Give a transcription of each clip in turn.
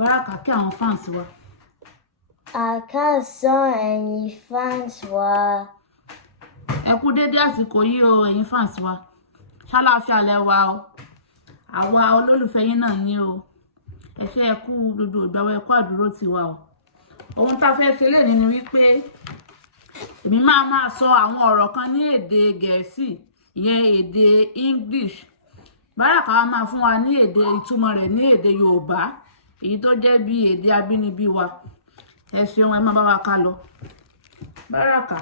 Baraka kí àwọn fans wa. Àkàsán ẹ̀yin fans wa. Ẹ kú dédé àsìkò yìí o ẹ̀yin fans wa. Ṣàlàáfíà lẹ wà o. Àwa olólùfẹ́ yín náà ni o. Ẹ ṣé ẹ kú gbogbo ìgbà wa, ẹ kú àdúró tiwa o. Ohun tá fẹ́ ṣe lẹ́ni ni wípé èmi máa sọ àwọn ọ̀rọ̀ kan ní èdè Gẹ̀ẹ́sì, ìyẹn èdè English. Baraka wa máa fún wa ní èdè ìtumọ̀ rẹ̀ ní èdè Yorùbá, èyí tó jẹ́ bí èdè abínibí wa. Ẹ ṣeun, ẹ máa bá wa ká lọ. Baraka,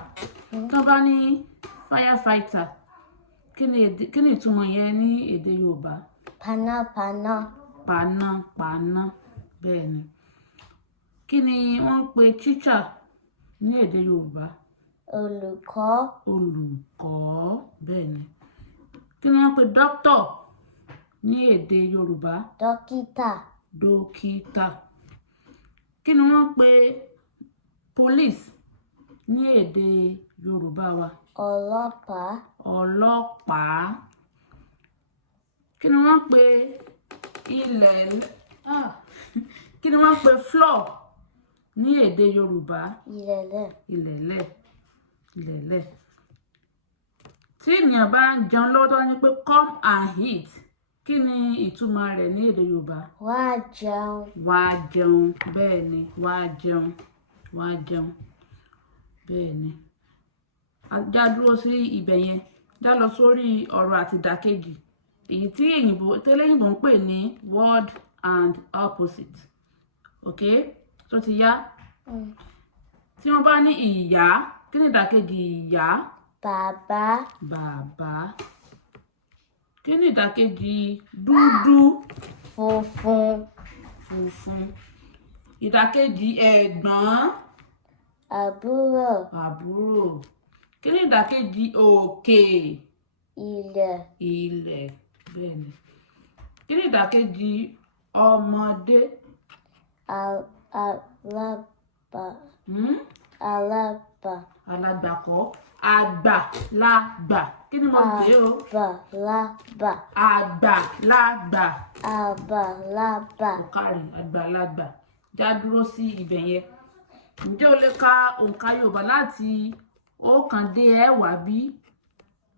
tó bá ní firefighter, kí ni ìtumọ̀ yẹn ní èdè Yorùbá? Panápaná. Panápaná, bẹ́ẹ̀ ni. Kí ni wọ́n ń pe teacher ní èdè Yorùbá? Olùkọ́. Olùkọ́, bẹ́ẹ̀ ni. Kí ni wọ́n ń pe doctor ní èdè Yorùbá? Dókítà. Dókítà. Kí ni wọ́n ń pe police ní èdè Yorùbá wa? Ọlọ́pàá. Ọlọ́pàá. Kí ni wọ́n ń pe kí ni wọ́n ń pe floor ní èdè Yorùbá? Ilẹ̀lẹ̀. Ilẹ̀lẹ̀. Ilẹ̀lẹ̀. Tí ènìyàn bá ń jẹun lọ́wọ́ tó ní pé come and eat, kí ni ìtumọ̀ rẹ̀ ní èdè Yorùbá? Wá jẹun. Wá jẹun, bẹ́ẹ̀ ni, wá jẹun, wá jẹun, bẹ́ẹ̀ ni. Já dúró sí ibẹ̀ yẹn, já lọ sórí ọ̀rọ̀ àtìdàkejì, èyí tí tẹ́lẹ̀yìnbó ń pè ní word and opposite. Ok, tó ti yá. Tí wọ́n bá ní ìyá, kí ni ìdàkejì ìyá? Bàbá. Bàbá. Kí ni ìdàkejì dúdú? Funfun. Funfun. Ìdàkejì ẹ̀gbọ́n? Àbúrò. Àbúrò. Kí ni ìdàkejì òkè? Ilẹ̀. Ilẹ̀, bẹ́ẹ̀ ni. Kí ni ìdàkejì ọmọdé? Alábà. Alágbà kọ́, àgbàlagbà. Kí ni mo pè o? Àgbàlagbà. Àgbàlagbà. Àgbàlagbà. Ọ̀kàrí, àgbàlagbà. Já dúró sí ibẹ̀ yẹn. Ǹjẹ́ o lè ka òǹkà Yorùbá láti 1 dé 10 bí?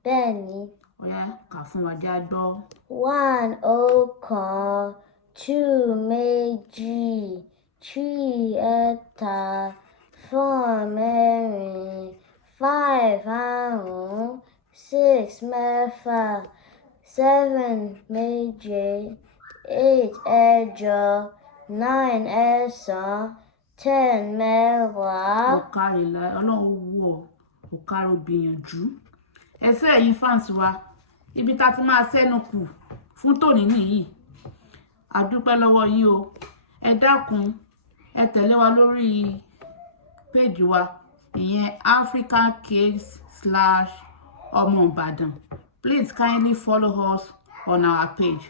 Bẹ́ẹ̀ni. Ó yá, kà fún wa, já gbọ́. 1 ọ̀kan, 2 méjì, 3 ẹ̀ta, 4 mẹ́rin, 5 àrún, 6 mẹ́fà, 7 méje, 8 ẹ̀jọ, 9 ẹ̀sán, 10 mẹ́wàá. Ọ̀kàrí Ọlọ́run wù ọ́, ọ̀kàrí gbìyànjú. Ẹ ṣé ẹ̀yin fans wa, ibi tá ti máa ṣẹ́nu kù fún tòní nìyí. A dúpẹ́ lọ́wọ́ yín o. Ẹ dákun, ẹ tẹ̀lé wa lórí péjì wa, ìyẹn African Kids/Omo Ìbàdàn. Please kindly follow us on our page.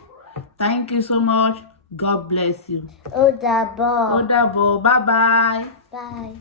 Thank you so much. God bless you. Ó dàbọ̀. Ó dàbọ̀. Bye bye. Bye.